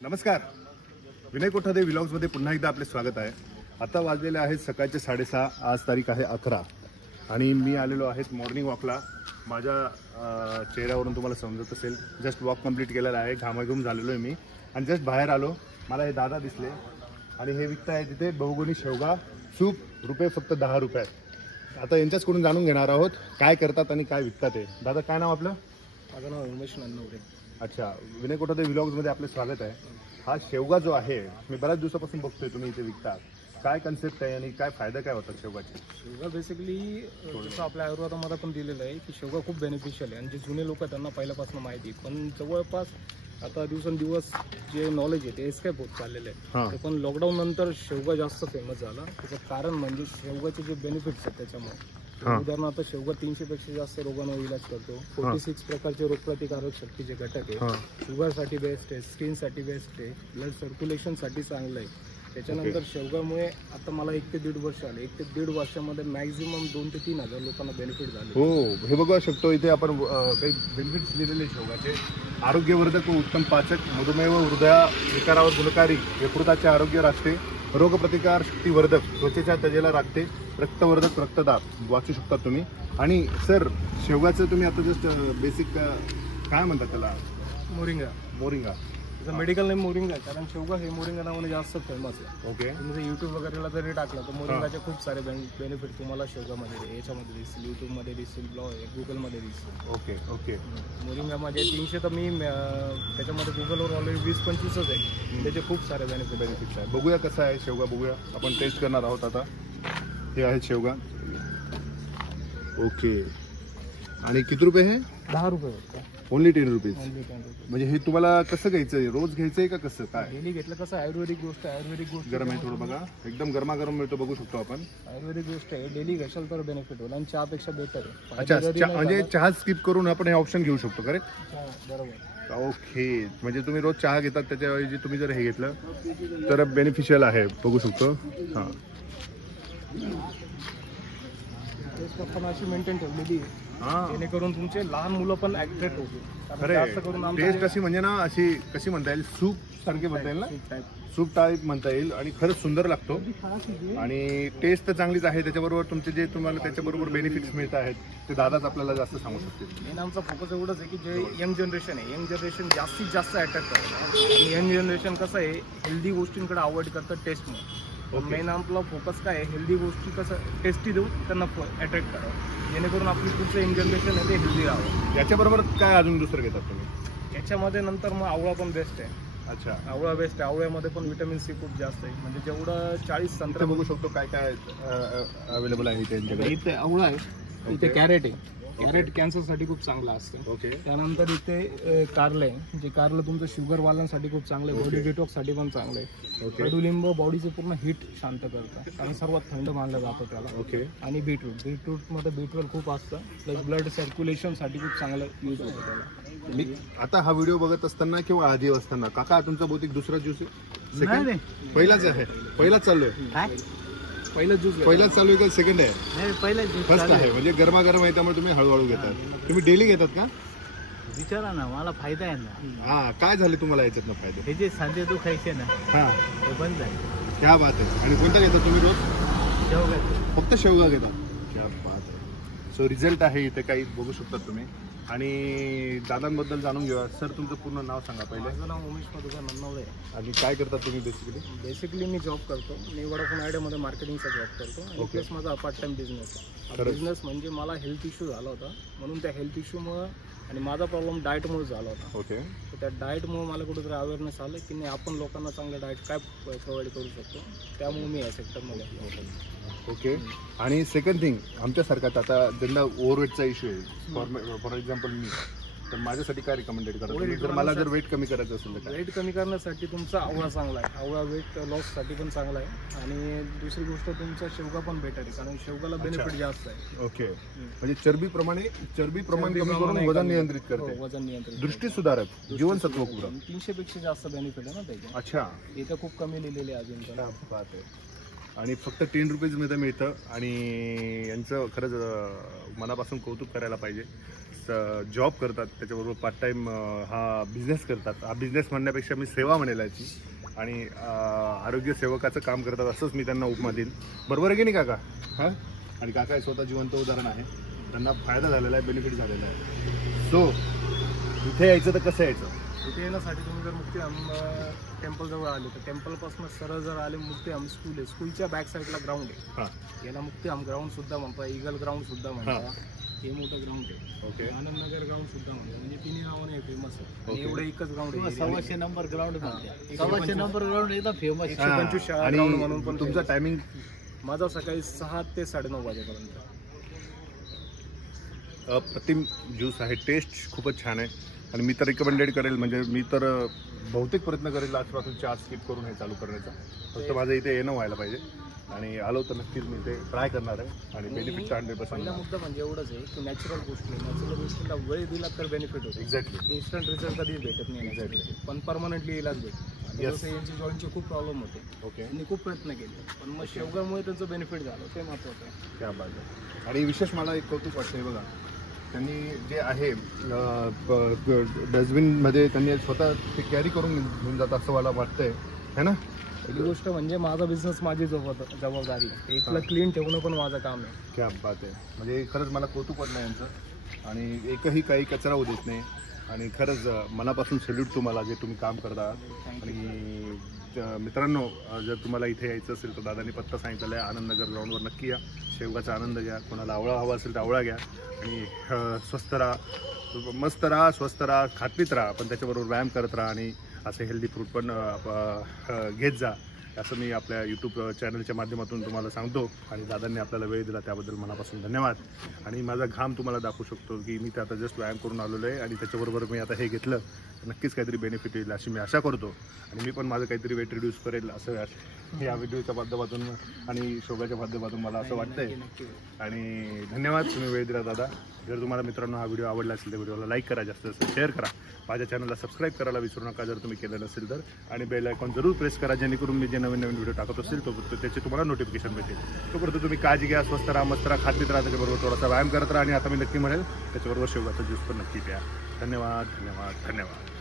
नमस्कार, विनय कोठादे व्लॉग्समध्ये पुन्हा एकदा आपले स्वागत आहे। आता वाजलेले आहेत सकाळचे 6:30। आज तारीख आहे 11 आणि मी आलेलो आहे मॉर्निंग वॉकला। माझ्या चेहऱ्यावरून तुम्हाला समजत असेल, जस्ट वॉक कंप्लीट केलेला आहे, घामाघूम झालेलो आहे मी आणि जस्ट बाहेर आलो। मला हे दादा दिसले आणि हे विकताय तिथे बहुगुणी शेवगा सूप, रुपये फक्त 10 रुपये। आता यांच्याचकडून जाणून घेणार आहोत काय करतात आणि काय विकतात ते। दादा काय नाव आपलं? माझं नाव उमेश नन्नवरे। अच्छा, विनय कोठादे व्लॉग्समध्ये आपले स्वागत आहे। हा शेवगा जो आहे मी बऱ्याच दिवसापासून बघतोय तुम्ही इथे विकतात, काय कन्सेप्ट आहे आणि काय फायदा काय होतात शेवगाचे? शेवगा बेसिकली जसं आपल्या आयुर्वेदामध्ये पण दिलेलं आहे की शेवगा खूप बेनिफिशियल आहे आणि जे जुने लोक त्यांना पहिल्यापासून माहिती, पण जवळपास आता दिवसेंदिवस जे नॉलेज आहे ते एस्केप होत चाललेलं आहे। ते पण लॉकडाऊन नंतर शेवगा जास्त फेमस झाला। त्याचं कारण म्हणजे शेवगाचे जे बेनिफिट्स आहेत त्याच्यामुळे। उदाहरणार्थ शेवगा 300 पेक्षा जास्त रोगांवर इलाज करतो। 46 प्रकारचे रोगप्रतिकारक शक्तीचे घटक आहे। शुगरसाठी बेस्ट आहे, स्किनसाठी बेस्ट आहे, ब्लड सर्क्युलेशनसाठी चांगलं आहे। त्याच्यानंतर शेवगामुळे आता मला 1 ते 1.5 वर्ष आले। 1 ते 1.5 वर्षामध्ये मॅक्झिमम 2 ते 3 हजार लोकांना बेनिफिट झाले। हो, हे बघू शकतो इथे आपण काही बेनिफिट्स लिहिलेले शेवगाचे। आरोग्यवर्धक व उत्तम पाचक, मधुमेह व हृदय विकारावर गुणकारी, यकृताचे आरोग्य राखते, रोगप्रतिकार शक्तीवर्धक, त्वचेच्या त्वचेला राखते, रक्तवर्धक, रक्तदाब वाचू शकता तुम्ही। आणि सर शेवगाचं तुम्ही आता जस्ट बेसिक काय म्हणतात त्याला? Moringa. Moringa medical name moringa, कारण शेवगा हे मोरिंगा नावाने जास्त फेमस आहे। ओके, तुम्ही युट्यूब वगैरेला जरी टाकलं तर मोरिंगाचे खूप सारे बेनिफिट तुम्हाला शेवगामध्ये याच्यामध्ये दिसतील, युट्यूबमध्ये दिसतील, ब्लॉग गुगलमध्ये दिसतील। ओके ओके, मोरिंगामध्ये 300 तर मी त्याच्यामध्ये गुगलवर ऑलरेडी 20-25च आहे। त्याचे खूप सारे बेनिफिट्स आहे। बघूया कसं आहे शेवगा, बघूया आपण टेस्ट करणार आहोत आता। हे आहे शेवगा। ओके, आणि किती रुपये हे? 10 रुपये, ओनली 10 रुपीज। 10 रुपये। म्हणजे हे तुम्हाला कसं घ्यायचंय? रोज घ्यायचंय का कसं काय? डेली घेतलं कसं आयुर्वेदिक गोष्ट आहे। आयुर्वेदिक गोष्ट गरम आहे थोडं बघा, एकदम गरमागरम मिळतो, बघू शकतो आपण। आयुर्वेदिक गोष्ट आहे, डेली घ्याल तर बेनिफिट होईल आणि चहापेक्षा बेटर आहे। अच्छा, म्हणजे चहा स्किप करून आपण हे ऑप्शन घेऊ शकतो, करेक्ट? बरोबर। ओके, म्हणजे तुम्ही रोज चहा घेतात त्याच्याऐवजी तुम्ही जर हे घेतलं तर बेनिफिशियल आहे, बघू शकतो। हां, पण अशी मेंटेन ठेवलेली आहे जेणेकरून तुमचे लहान मुलं पण ऍट्रॅक्ट होतील। खरं टेस्ट अशी म्हणजे ना, अशी कशी म्हणता येईल, सूप सारखे म्हणता येईल ना, सूप टाईप म्हणता येईल आणि खरंच सुंदर लागतो आणि टेस्ट तर चांगलीच आहे। त्याच्याबरोबर तुमचे जे तुम्हाला त्याच्याबरोबर बेनिफिट्स मिळत आहेत ते दादाच आपल्याला जास्त सांगू शकतील। मेन आमचा फोकस एवढंच आहे की जे यंग जनरेशन आहे, यंग जनरेशन जास्तीत जास्त अट्रॅक्ट करतं आणि यंग जनरेशन कसं आहे हेल्दी गोष्टींकडे अवॉइड करतं टेस्टमुळे। मेन आपला फोकस काय आहे, हेल्दी गोष्टी कसं टेस्टी देऊन त्यांना अट्रॅक्ट करावं जेणेकरून आपली पुढचं यंग जनरेशन आहे ते हेल्दी राहावं। याच्याबरोबर काय अजून दुसरं घेतात तुम्ही? याच्यामध्ये नंतर मग आवळा पण बेस्ट आहे। अच्छा, आवळा बेस्ट आहे। आवळ्यामध्ये पण व्हिटॅमिन सी खूप जास्त आहे, म्हणजे जेवढं 40 संत्रा बघू शकतो काय काय अवेलेबल आहे त्यांच्याकडे। इथे आवळा आहे, इथे कॅरेट आहे। कॅरेट कॅन्सरसाठी खूप चांगलं असतं। ओके, त्यानंतर इथे कारलं आहे, जे कारलं तुमचं शुगरवाल्यांसाठी खूप चांगलं आहे, बॉडी डिटॉक्ससाठी पण चांगलं आहे। कडुलिंब बॉडीचे पूर्ण हीट शांत करतं कारण सर्वात थंड मानलं जातं त्याला। ओके, आणि बीटरूटमध्ये B12 खूप असतं, प्लस ब्लड सर्क्युलेशनसाठी खूप चांगलं यूज होतं त्याला। मी आता हा व्हिडिओ बघत असताना किंवा आधी असताना, काका तुमचा बहुतेक दुसरा ज्यूस आहे? सेकंड? पहिलाच आहे, पहिलाच चालू आहे? पहिलाच चालू आहे का सेकंड आहे? फर्स्ट आहे, म्हणजे गरमागरम आहे त्यामुळे तुम्ही हळूहळू घेतात। तुम्ही डेली घेतात का? विचारा ना, मला फायदा आहे ना। हा, काय झाले तुम्हाला याच्यातनं फायदे? हे जे सांधे दुखायचे ना हा, ते बंद झाले। क्या बात आहे। आणि कोणता घेता तुम्ही रोज? शेवगा, फक्त शेवगा घेता? क्या बात आहे। सो रिझल्ट आहे इथे काही बघू शकता तुम्ही। आणि दादांबद्दल जाणून घेऊया। सर तुमचं पूर्ण नाव सांगा पहिले। माझं नाव उमेश मधुकर नन्नवरे आहे आणि काय करतात तुम्ही बेसिकली? मी जॉब करतो, मी वडाफोन आयडियामध्ये मार्केटिंगचा जॉब करतो आणि प्लस माझा पार्ट टाइम बिझनेस आहे। बिझनेस म्हणजे मला हेल्थ इश्यू झाला होता, म्हणून त्या हेल्थ इश्यूमुळे आणि माझा प्रॉब्लेम डाएटमुळे झाला होता। ओके, तर त्या डाएटमुळे मला कुठेतरी अवेअरनेस आलं की नाही, आपण लोकांना चांगलं डाएट काय प्रोव्हाइड करू शकतो, त्यामुळे मी या सेक्टरमध्ये। ओके, आणि सेकंड थिंग, आमच्यासारखा आता ज्यांना ओव्हरवेटचा इश्यू आहे, फॉर एक्झाम्पल मी, तर माझ्यासाठी काय रिकमेंडेड करा? जर मला जर वेट कमी करायचं असेल तर? वेट कमी करण्यासाठी तुमचा आवळा चांगला आहे, आवळा वेट लॉससाठी पण चांगला आहे। आणि दुसरी गोष्ट तुमचा शेवगा पण बेटर आहे, कारण शेवगाला बेनिफिट जास्त आहे। ओके, म्हणजे चरबी प्रमाण कमी करून वजन नियंत्रित करते, वजन नियंत्रित, दृष्टी सुधारक, जीवनसत्व पूरक। 300 पेक्षा जास्त बेनिफिट आहे ना त्याचे। अच्छा, इथं खूप कमी लिहिलेले अजून पण। बात आहे। आणि फक्त 10 रुपीजमध्ये मिळतं आणि यांचं खरंच मनापासून कौतुक करायला पाहिजे। जॉब करतात, त्याच्याबरोबर पार्ट टाईम हा बिझनेस करतात. हा बिझनेस म्हणण्यापेक्षा मी सेवा म्हणेल याची, आणि आरोग्य सेवकाचं काम करतात असंच मी त्यांना उपमा देईन. बरोबर आहे की नाही काका? हां, आणि काका हे स्वतः जिवंत उदाहरण आहे. त्यांना फायदा झालेला आहे, बेनिफिट झालेला आहे. सो इथे यायचं तर कसं यायचं? इथे येण्यासाठी तुम्ही जर मुक्तीधाम टेम्पल जवळ आले तर टेम्पलपासून सरळ जर आले, मुक्तीधाम स्कूल आहे, स्कूलच्या बॅक साईडला ग्राउंड आहे. हां, याला मुक्तीधाम ग्राउंड सुद्धा म्हणतात, इगल ग्राउंड सुद्धा म्हणतात. हे मोठं ग्राउंड आहे. ओके. आनंदनगर ग्राउंड सुद्धा म्हणतात, म्हणजे तिन्ही नावाने फेमस आहे. ओके. एवढं एकच ग्राउंड आहे. 125 नंबर ग्राउंड म्हणते. 125 125 नंबर ग्राउंड एकदम फेमस 125 हां, आणि ground म्हणून पण तुमचा famous. टायमिंग? माझा सकाळी 6 ते 9:30 वाजेपर्यंत. अप्रतिम ज्यूस आहे, टेस्ट खूपच छान आहे. आणि मी तर रिकमेंडेड करेल, म्हणजे मी तर बहुतेक प्रयत्न करेल आजपासून चहा स्किप करून हे चालू करण्याचा. फक्त माझं इथे येणं व्हायला पाहिजे, आणि आलो तर नक्कीच मी ते ट्राय करणार आहे, आणि बेनिफिट 100% पहिला मुद्दा म्हणजे एवढंच आहे की नॅचरल गोष्टी, नॅचरल गोष्टीला वेळ दिला तर बेनिफिट होतो. एक्झॅक्टली. इन्स्टंट रिझल्ट कधीच भेटत नाही Exactly. पण परमनंटली इलाज भेटतो. Yes. जसं यांची जॉईंटचे खूप प्रॉब्लेम होते, ओके. त्यांनी खूप प्रयत्न केले, पण मग शेवगामुळे त्यांचं बेनिफिट झालं, ते महत्त्वाचं आहे. क्या बात आहे. आणि विशेष मला एक कौतुक वाटतंय बघा, त्यांनी जे आहे डस्टबिनमध्ये त्यांनी स्वतः ते कॅरी करून घेऊन जातात असं मला वाटतंय, है ना? पहिली गोष्ट म्हणजे माझा बिझनेस माझी जबाबदारी आहे. इथलं क्लीन ठेवणं पण माझं काम आहे. क्या बात आहे. म्हणजे खरंच मला कौतुक वाटलं यांचं, आणि एकही काही कचरा होऊ देत नाही. आणि खरंच मनापासून सॅल्यूट तुम्हाला, जे तुम्ही काम करता. आणि मित्रांनो, जर तुम्हाला इथे यायचं असेल तर दादांनी पत्ता सांगितलेला आहे, आनंदनगर ग्राउंडवर नक्की या, शेवगाचा आनंद घ्या. कोणाला आवळा हवा असेल तर आवळा घ्या, आणि स्वस्थ राहा, मस्त राहा, स्वस्थ राहा, खात्रीत राहा, पण त्याच्याबरोबर व्यायाम करत राहा, आणि असे हेल्दी फ्रूट पण घेत जा, असं मी आपल्या यूट्यूब चॅनलच्या माध्यमातून तुम्हाला सांगतो. आणि दादांनी आपल्याला वेळ दिला त्याबद्दल मनापासून धन्यवाद. आणि माझा घाम तुम्हाला दाखवू शकतो की मी ते आता जस्ट व्यायाम करून आलेलो आहे, आणि त्याच्याबरोबर मी आता हे घेतलं तर नक्कीच काहीतरी बेनिफिट येईल अशी मी आशा करतो. आणि मी पण माझं काहीतरी वेट रिड्यूस करेल असं या व्हिडिओच्या माध्यमातून आणि शोगाच्या माध्यमातून मला असं वाटतंय. आणि धन्यवाद, तुम्ही वेळ दिला दादा. जर तुम्हाला मित्रांनो हा व्हिडिओ आवडला असेल तर व्हिडिओला लाईक करा, जास्त जास्त शेअर करा, माझ्या चॅनलला सबस्क्राईब करायला विसरू नका जर तुम्ही केलं नसेल तर, आणि बेल आयकॉन जरूर प्रेस करा, जेणेकरून मी जे नवीन नवीन व्हिडिओ टाकत असेल तो त्याचे तुम्हाला नोटिफिकेशन भेटेल. तोपर्यंत तुम्ही काळजी घ्या, स्वस्त राहा, मस्त राहा, खात्रीत राहा, त्याच्याबरोबर थोडासा व्यायाम करत राहा, आणि आता मी नक्की म्हणेल त्याच्याबरोबर शेवगाचा ज्यूस पण नक्की प्या. धन्यवाद, धन्यवाद, धन्यवाद.